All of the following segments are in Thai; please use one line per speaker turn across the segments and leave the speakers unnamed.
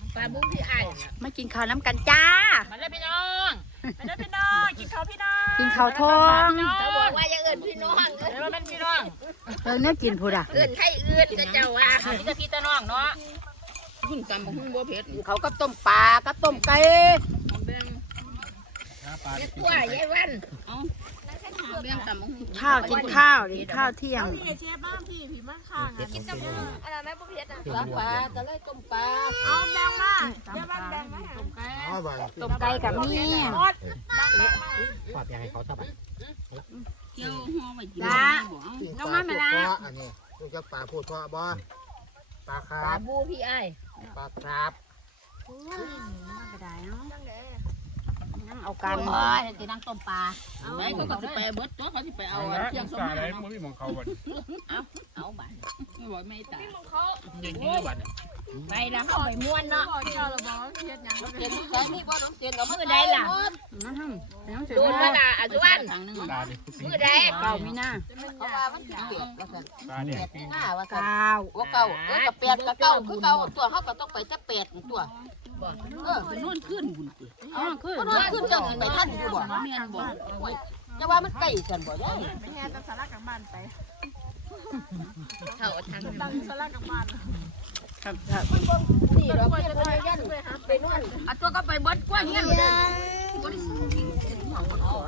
ปลาบุ้งที่ไอ้
มากินข้าวน้ำกันจ้า
มาเลยพี่น้องมาเลยพี่น้องกินข้าวพี่น้อง
กินข้าวทอง
เขาบอกว่าอย่าเอิ้นพี่น้อง
เดี๋ยวมันพี่น้อง
เนี่ยกินพูดอ่ะ
เอิ้นให้เอิ้นก็เจ้าว่า
พี่จะพี่ตาน้องเนาะ
หุ่นตำหุ่นบ่เผ็ด
เขากับต้มปลากับต้มไก่
แบ่งเรียกว่ายายวันเอาแบ่งตำหุ่น
ข้าวกินข้าวดิข้าวเที่ยง
พี่เชฟบ้างพี่ผีมากข้างอ่ะ
กินตำหุ่นอะไรแม่บ่เผ็ดอ่ะต้มปลาตะเลยต้มปลา
เอาแบงมาเดี๋ยวแบงมาต้มไก่
ต้มไก่กับนี่
ฝากยังให้เขาสบาย
เกี่ยวหัวไว้กิน
จ้าน้องมาไหมล่ะ
อันนี้ลูกจักปลาพูดเพราะบ่ปลาค
ป
รั
ลา
บ
บูพี่ไอ้
ปลาครับ
ก็ได้เนาะนั่งเอากัน
โอ้ยจะนั่งต้มปลา
ไอ้เขาก็สิไปเบิดตัวเขาสิไปเอาเที่ยงสม
อะไรมันมีมองเขาบ่
เอาบ้านไม่บ่ไม่ตาย
เด็กนี่บัด
ไปแล้วเขาไปม่วนเนาะ
เจ้าเราบอกเฮ็ดยัง
เตียนใช้นี่บ่น้องเตียนเอามือใดล่ะ
น้ำเสื
โดนมาล่ะอสุวรรณ
ตาดิ
มือใด
เก่ามีหน้า
เขาว่ามันสิเปียกว่าซั่น
ตาเนี่ย
หน้าว่า
เก
ซั่น
า
ว่าเก่ากับแปดกับเก่าคือเก่าตัวเขาก็ต้องไปจะแปดตัวเป็นนู่นขึ้นบุญติ
อ๋อคือ
นู่นขึ้นจังสิไปท่านอยู่บ่แม่นบ่จะว่ามันใกล้กันบ่ได้
ไม่แห่จะสลักกับบ้านไป
เท่าทาง
ตั้งสลักกับบ้าน
ครับครับ
นี่เราเพิ่นไปยันไปนู่นอ่ะตัวก็ไปเบิดกว้างเงี้ยบ่ได้บ่ได้กินของมันอ๋อ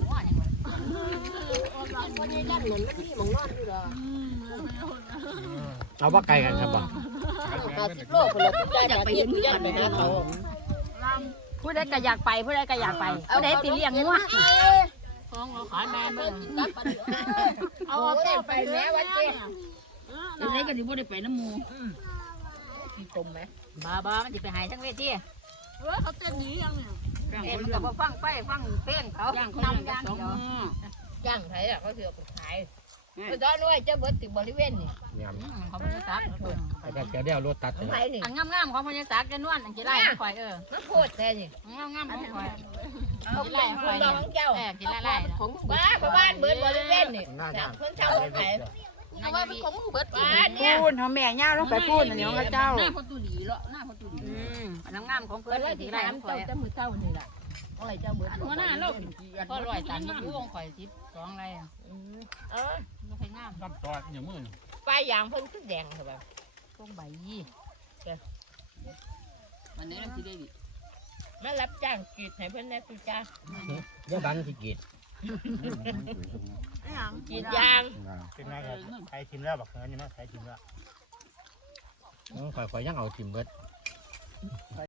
คนยันนั่นมันมีหมองนอนอยู่ดอก
เอาว่าไกลกันครับบ่
50 โลคนละใจอยากไปเห็นยันไปหาเขา
ผู้ใดก็อยากไปผู้ใดก็อยากไปผู้ใดติเลี้ยงงัว
ของเราขายแม่เบิ่งเอาเต้ไปแม่ว่าเต้อันนี้ก็สิบ่ได้ไปน้ำหมู่มีตมไหม
บ้ามันจะไปหายทั้งเวที
เขาเต้นนี้ยังเนี่ย
เอ็มกับฟังไฟฟังเพลงเขา
ย่างเขา
นำ
ย่า
ย่าง ง
สอง
เดียว
มือย่างไผอ่ะเขาเถือกขายเขาตอนนู้นเจ้าเบิดติดบริเวณนี่
เนี่ย
เขาพญาศักดิ์
แต่เดี๋ยวรถตัด
ของไผนี่
อันงามๆของพญาศักดิ์จะนวลอันจีไล่ข่อย
มันโคตรแท้นี่
งามๆของข่อย
เขาเป็นคนรองเจ้า
จีไล่
ของบ้านบ้านเบิดบริเวณนี่จากเพิ่นเช่าของไผเอาว่ามันของเบิดบ้านเนี่ย
พูนเขาแม่ย่าลงไปพูนอันนี้ของเจ้า
หน้าคนตูดีเลาะหน้าคนตูดี
งามของเพื่
เพิ่
อน น
ว่า
จี
ที่
ไล่
ถาม
ข่อ
เจ้าย เจ้ามือเจ้านี่ล่ะโอ้ยเจ้าเบิด
หัวหน้าโลกก็ลอยตันอยู่ของข่อย12ไรอ่ะ
เออ
ไม่ค่อยงาม
น้ำตอดอย่างมือ
ป้ายยางเพิ่นคือแดงครับ
พวกใบยี่
วันนี้เราสิได้ดิมารับจ้างกรีดให้เพิ่นแน่ตุจ้า
เดี๋ยวบังสิกีด
กรีดยาง
เป็นไงครับใครทิมแล้วบักเงินอยู่นะใครทิมแล้วข่อยยังเอาทิมเบิด